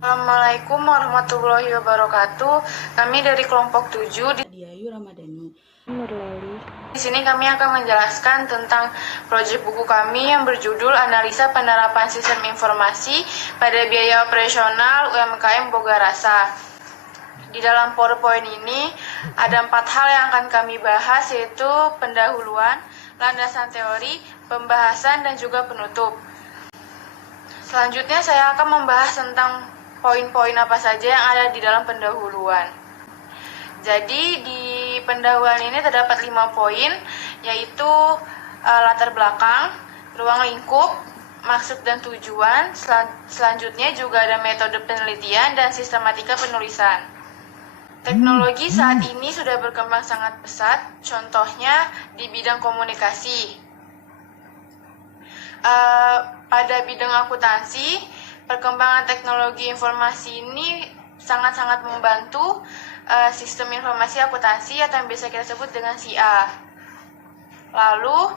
Assalamualaikum warahmatullahi wabarakatuh. Kami dari kelompok 7 di Diayu Ramadhani. sini kami akan menjelaskan tentang proyek buku kami yang berjudul Analisa Penerapan Sistem Informasi pada Biaya Operasional UMKM Bogarasa. Di dalam PowerPoint ini ada 4 hal yang akan kami bahas, yaitu pendahuluan, landasan teori, pembahasan, dan juga penutup. Selanjutnya saya akan membahas tentang poin-poin apa saja yang ada di dalam pendahuluan. Jadi di pendahuluan ini terdapat 5 poin, yaitu latar belakang, ruang lingkup, maksud dan tujuan. Selanjutnya juga ada metode penelitian dan sistematika penulisan. Teknologi saat ini sudah berkembang sangat pesat, contohnya di bidang komunikasi. Pada bidang akuntansi, perkembangan teknologi informasi ini sangat-sangat membantu sistem informasi akuntansi atau yang biasa kita sebut dengan SIA. Lalu,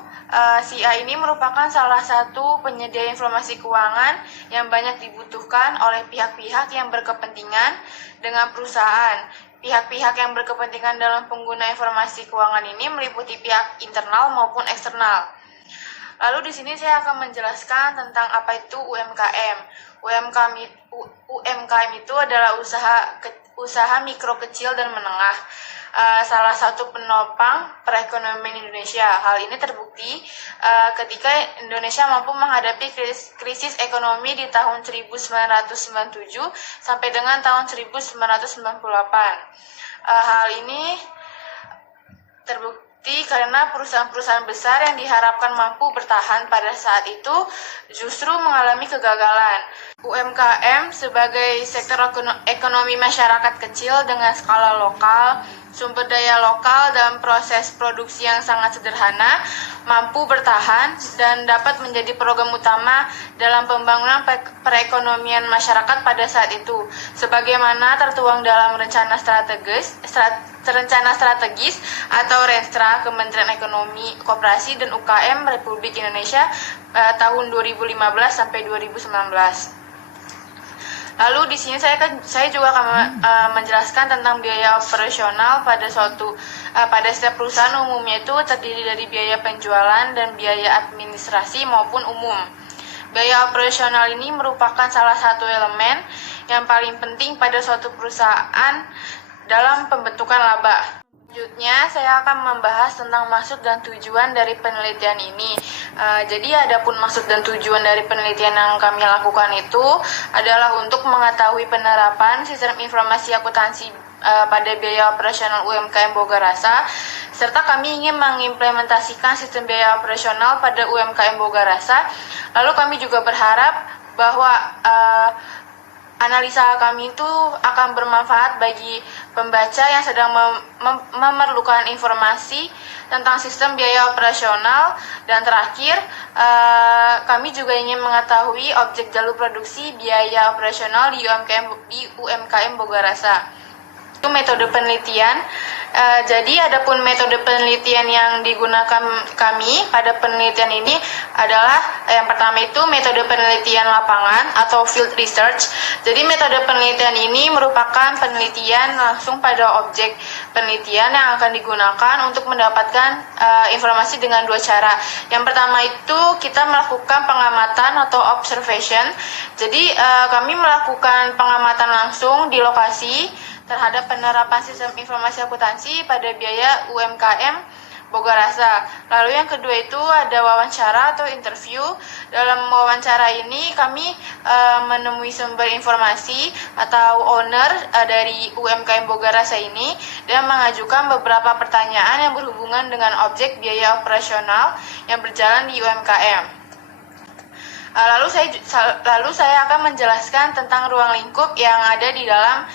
SIA ini merupakan salah satu penyedia informasi keuangan yang banyak dibutuhkan oleh pihak-pihak yang berkepentingan dengan perusahaan. Pihak-pihak yang berkepentingan dalam pengguna informasi keuangan ini meliputi pihak internal maupun eksternal. Lalu di sini saya akan menjelaskan tentang apa itu UMKM. UMKM itu adalah usaha mikro kecil dan menengah, salah satu penopang perekonomian Indonesia. Hal ini terbukti ketika Indonesia mampu menghadapi krisis ekonomi di tahun 1997 sampai dengan tahun 1998. Hal ini terbukti karena perusahaan-perusahaan besar yang diharapkan mampu bertahan pada saat itu justru mengalami kegagalan. UMKM sebagai sektor ekonomi masyarakat kecil dengan skala lokal, sumber daya lokal, dan proses produksi yang sangat sederhana, mampu bertahan dan dapat menjadi program utama dalam pembangunan perekonomian masyarakat pada saat itu, sebagaimana tertuang dalam rencana strategis atau Renstra Kementerian Ekonomi, Koperasi dan UKM Republik Indonesia tahun 2015 sampai 2019. Lalu di sini saya juga akan menjelaskan tentang biaya operasional pada setiap perusahaan. Umumnya itu terdiri dari biaya penjualan dan biaya administrasi maupun umum. Biaya operasional ini merupakan salah satu elemen yang paling penting pada suatu perusahaan dalam pembentukan laba. Selanjutnya, saya akan membahas tentang maksud dan tujuan dari penelitian ini. Jadi, adapun maksud dan tujuan dari penelitian yang kami lakukan itu adalah untuk mengetahui penerapan sistem informasi akuntansi pada biaya operasional UMKM Bogarasa, serta kami ingin mengimplementasikan sistem biaya operasional pada UMKM Bogarasa. Lalu kami juga berharap bahwa analisa kami itu akan bermanfaat bagi pembaca yang sedang memerlukan informasi tentang sistem biaya operasional. Dan terakhir, kami juga ingin mengetahui objek jalur produksi biaya operasional di UMKM Bogarasa. Itu metode penelitian. Jadi adapun metode penelitian yang digunakan kami pada penelitian ini adalah yang pertama itu metode penelitian lapangan atau field research. Jadi metode penelitian ini merupakan penelitian langsung pada objek penelitian yang akan digunakan untuk mendapatkan informasi dengan dua cara. Yang pertama itu kita melakukan pengamatan atau observation. Jadi kami melakukan pengamatan langsung di lokasi terhadap penerapan sistem informasi akuntansi pada biaya UMKM Bogarasa. Lalu yang kedua itu ada wawancara atau interview. Dalam wawancara ini kami menemui sumber informasi atau owner dari UMKM Bogarasa ini dan mengajukan beberapa pertanyaan yang berhubungan dengan objek biaya operasional yang berjalan di UMKM. Lalu saya akan menjelaskan tentang ruang lingkup yang ada di dalam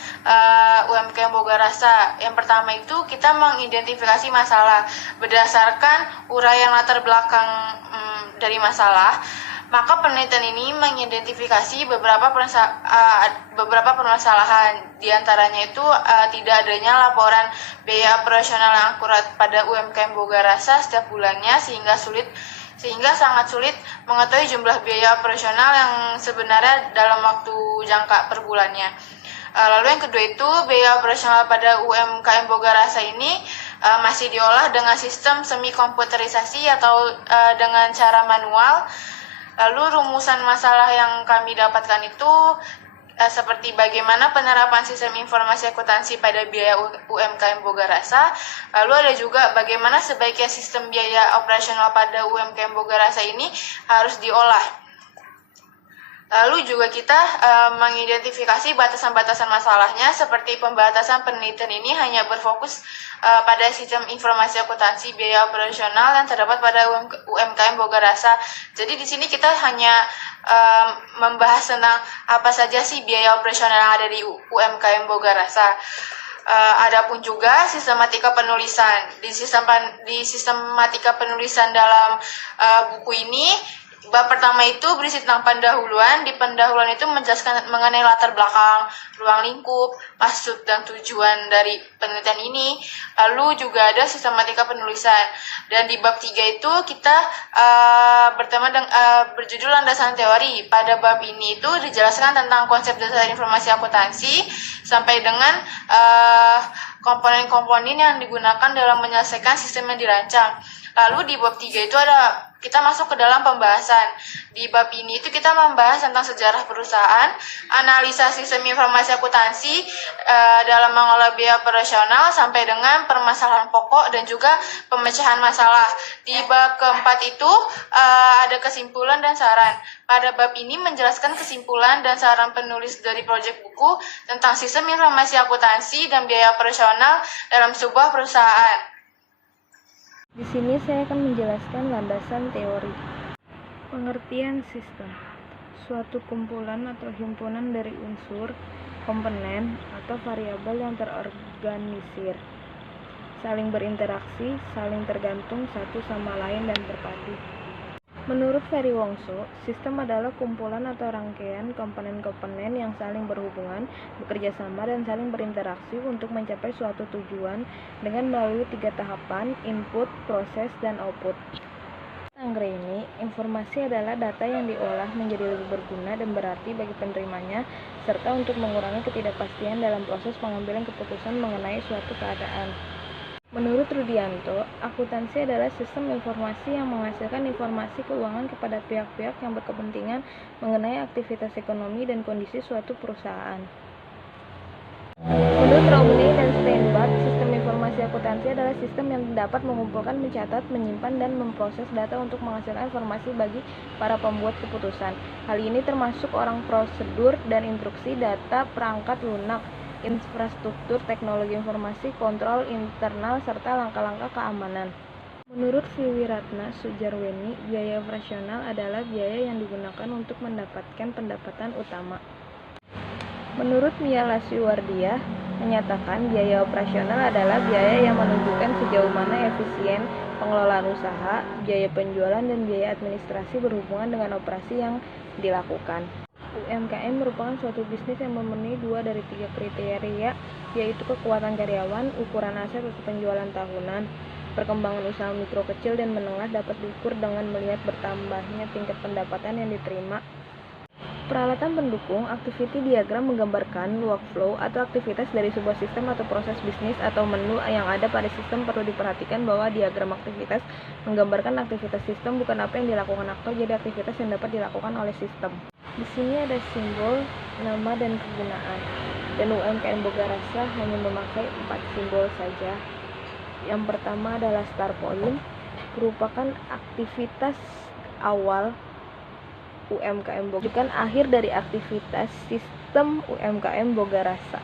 UMKM Bogarasa. Yang pertama itu kita mengidentifikasi masalah berdasarkan uraian latar belakang dari masalah. Maka penelitian ini mengidentifikasi beberapa permasalahan. Di antaranya itu tidak adanya laporan biaya operasional yang akurat pada UMKM Bogarasa setiap bulannya sehingga sulit sehingga sangat sulit mengetahui jumlah biaya operasional yang sebenarnya dalam waktu jangka per bulannya. Lalu yang kedua itu biaya operasional pada UMKM Bogarasa ini masih diolah dengan sistem semi komputerisasi atau dengan cara manual. Lalu rumusan masalah yang kami dapatkan itu seperti bagaimana penerapan sistem informasi akuntansi pada biaya UMKM Bogarasa. Lalu ada juga bagaimana sebaiknya sistem biaya operasional pada UMKM Bogarasa ini harus diolah. Lalu juga kita mengidentifikasi batasan-batasan masalahnya, seperti pembatasan penelitian ini hanya berfokus pada sistem informasi akuntansi biaya operasional yang terdapat pada UMKM Bogarasa. Jadi di sini kita hanya membahas tentang apa saja sih biaya operasional yang ada di UMKM Bogarasa. Adapun juga sistematika penulisan. Di sistematika penulisan dalam buku ini, bab pertama itu berisi tentang pendahuluan. Di pendahuluan itu menjelaskan mengenai latar belakang, ruang lingkup, maksud dan tujuan dari penelitian ini. Lalu juga ada sistematika penulisan. Dan di bab 3 itu kita berjudul landasan teori. Pada bab ini itu dijelaskan tentang konsep dasar informasi akuntansi sampai dengan komponen-komponen yang digunakan dalam menyelesaikan sistem yang dirancang. Lalu di bab 3 itu kita masuk ke dalam pembahasan. Di bab ini itu kita membahas tentang sejarah perusahaan, analisa sistem informasi akuntansi dalam mengolah biaya operasional sampai dengan permasalahan pokok dan juga pemecahan masalah. Di bab keempat itu ada kesimpulan dan saran. Pada bab ini menjelaskan kesimpulan dan saran penulis dari proyek buku tentang sistem informasi akuntansi dan biaya operasional dalam sebuah perusahaan. Di sini saya akan menjelaskan landasan teori. Pengertian sistem: suatu kumpulan atau himpunan dari unsur, komponen, atau variabel yang terorganisir, saling berinteraksi, saling tergantung satu sama lain dan berpadu. Menurut Ferry Wongso, sistem adalah kumpulan atau rangkaian komponen-komponen yang saling berhubungan, bekerja sama, dan saling berinteraksi untuk mencapai suatu tujuan dengan melalui 3 tahapan: input, proses, dan output. Anggraini, informasi adalah data yang diolah menjadi lebih berguna dan berarti bagi penerimanya, serta untuk mengurangi ketidakpastian dalam proses pengambilan keputusan mengenai suatu keadaan. Menurut Rudianto, akuntansi adalah sistem informasi yang menghasilkan informasi keuangan kepada pihak-pihak yang berkepentingan mengenai aktivitas ekonomi dan kondisi suatu perusahaan. Menurut Romney dan Steinbart, sistem informasi akuntansi adalah sistem yang dapat mengumpulkan, mencatat, menyimpan, dan memproses data untuk menghasilkan informasi bagi para pembuat keputusan. Hal ini termasuk orang prosedur dan instruksi, data, perangkat lunak, infrastruktur, teknologi informasi, kontrol internal, serta langkah-langkah keamanan. Menurut Viwiratna Sujarweni, biaya operasional adalah biaya yang digunakan untuk mendapatkan pendapatan utama. Menurut Mia Laswiwardiah menyatakan biaya operasional adalah biaya yang menunjukkan sejauh mana efisien pengelolaan usaha, biaya penjualan, dan biaya administrasi berhubungan dengan operasi yang dilakukan. UMKM merupakan suatu bisnis yang memenuhi 2 dari 3 kriteria, yaitu kekuatan karyawan, ukuran aset atau penjualan tahunan. Perkembangan usaha mikro, kecil, dan menengah dapat diukur dengan melihat bertambahnya tingkat pendapatan yang diterima. Peralatan pendukung activity diagram menggambarkan workflow atau aktivitas dari sebuah sistem atau proses bisnis atau menu yang ada pada sistem. Perlu diperhatikan bahwa diagram aktivitas menggambarkan aktivitas sistem, bukan apa yang dilakukan aktor, jadi aktivitas yang dapat dilakukan oleh sistem. Di sini ada simbol, nama, dan kegunaan. Dan UMKM Bogarasa hanya memakai 4 simbol saja. Yang pertama adalah start point, merupakan aktivitas awal UMKM Bogarasa, bukan akhir dari aktivitas sistem UMKM Bogarasa.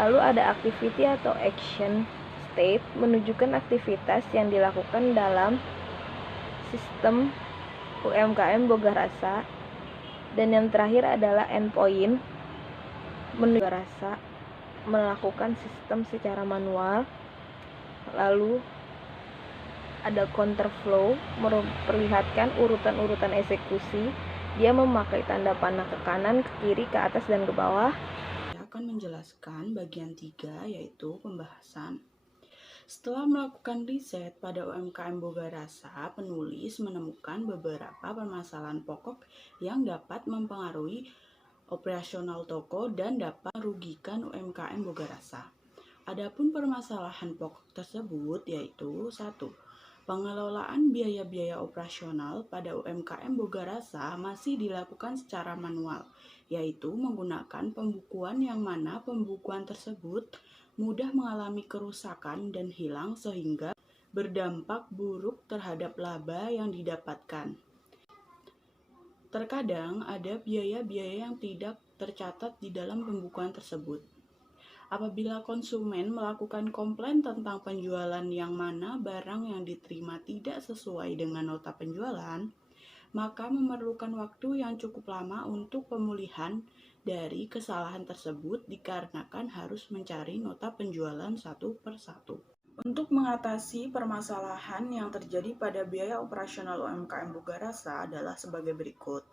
Lalu ada activity atau action state, menunjukkan aktivitas yang dilakukan dalam sistem UMKM Bogarasa. Dan yang terakhir adalah endpoint, Bogarasa melakukan sistem secara manual. Lalu ada counterflow, memperlihatkan urutan-urutan eksekusi. Dia memakai tanda panah ke kanan, ke kiri, ke atas, dan ke bawah. Saya akan menjelaskan bagian 3, yaitu pembahasan. Setelah melakukan riset pada UMKM Bogarasa, penulis menemukan beberapa permasalahan pokok yang dapat mempengaruhi operasional toko dan dapat merugikan UMKM Bogarasa. Adapun permasalahan pokok tersebut yaitu 1. Pengelolaan biaya-biaya operasional pada UMKM Bogarasa masih dilakukan secara manual, yaitu menggunakan pembukuan yang mana pembukuan tersebut mudah mengalami kerusakan dan hilang sehingga berdampak buruk terhadap laba yang didapatkan. Terkadang ada biaya-biaya yang tidak tercatat di dalam pembukuan tersebut. Apabila konsumen melakukan komplain tentang penjualan yang mana barang yang diterima tidak sesuai dengan nota penjualan, maka memerlukan waktu yang cukup lama untuk pemulihan dari kesalahan tersebut dikarenakan harus mencari nota penjualan satu per satu. Untuk mengatasi permasalahan yang terjadi pada biaya operasional UMKM Bogarasa adalah sebagai berikut.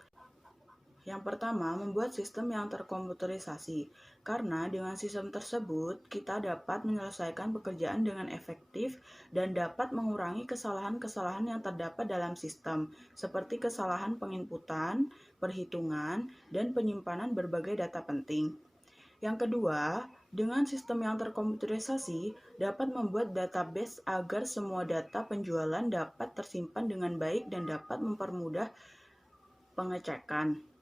Yang pertama, membuat sistem yang terkomputerisasi. Karena dengan sistem tersebut, kita dapat menyelesaikan pekerjaan dengan efektif dan dapat mengurangi kesalahan-kesalahan yang terdapat dalam sistem, seperti kesalahan penginputan, perhitungan, dan penyimpanan berbagai data penting. Yang kedua, dengan sistem yang terkomputerisasi, dapat membuat database agar semua data penjualan dapat tersimpan dengan baik dan dapat mempermudah pengecekan.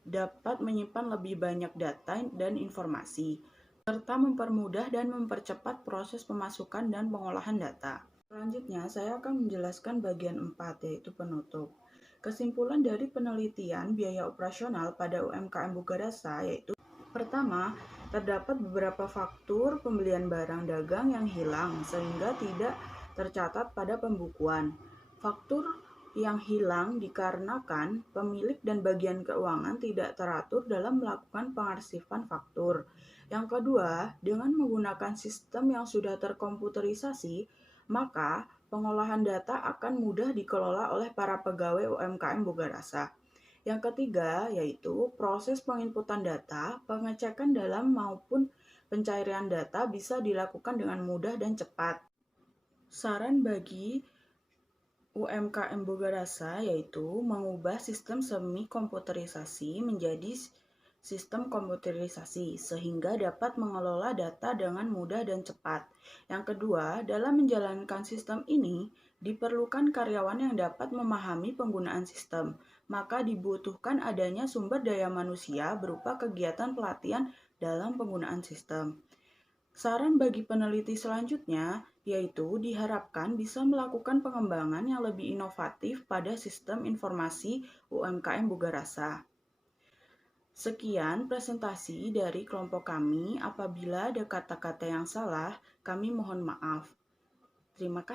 Dapat menyimpan lebih banyak data dan informasi, serta mempermudah dan mempercepat proses pemasukan dan pengolahan data. Selanjutnya, saya akan menjelaskan bagian 4, yaitu penutup. Kesimpulan dari penelitian biaya operasional pada UMKM Bogarasa yaitu: pertama, terdapat beberapa faktur pembelian barang dagang yang hilang sehingga tidak tercatat pada pembukuan. Faktur yang hilang dikarenakan pemilik dan bagian keuangan tidak teratur dalam melakukan pengarsifan faktur. Yang kedua, dengan menggunakan sistem yang sudah terkomputerisasi, maka pengolahan data akan mudah dikelola oleh para pegawai UMKM Bogarasa. Yang ketiga, yaitu proses penginputan data, pengecekan dalam maupun pencairan data bisa dilakukan dengan mudah dan cepat. Saran bagi UMKM Bogarasa yaitu mengubah sistem semi komputerisasi menjadi sistem komputerisasi sehingga dapat mengelola data dengan mudah dan cepat. Yang kedua, dalam menjalankan sistem ini diperlukan karyawan yang dapat memahami penggunaan sistem, maka dibutuhkan adanya sumber daya manusia berupa kegiatan pelatihan dalam penggunaan sistem. Saran bagi peneliti selanjutnya yaitu diharapkan bisa melakukan pengembangan yang lebih inovatif pada sistem informasi UMKM Bogarasa. Sekian presentasi dari kelompok kami. Apabila ada kata-kata yang salah, kami mohon maaf. Terima kasih.